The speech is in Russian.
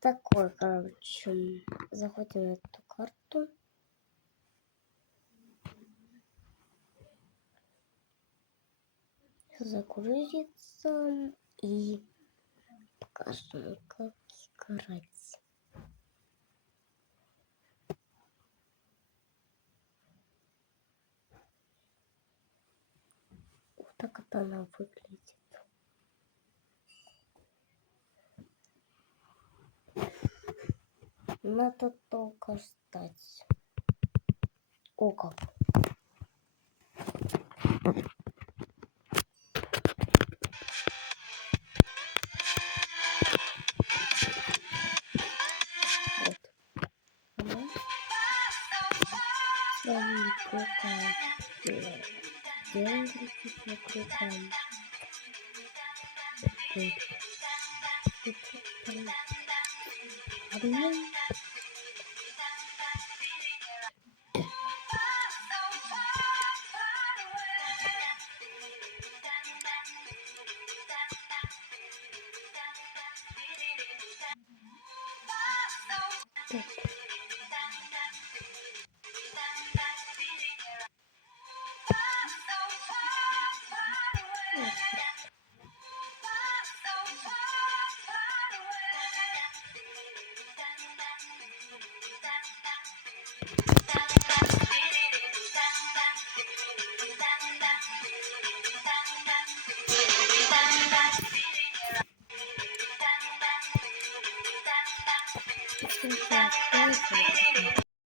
Такой, короче, заходим на эту карту. Загрузится и покажем, как играть. Вот так это она выглядит. Надо только ждать. О, как. Вот. Она свои руками. Делаем вокруг руками. Вот.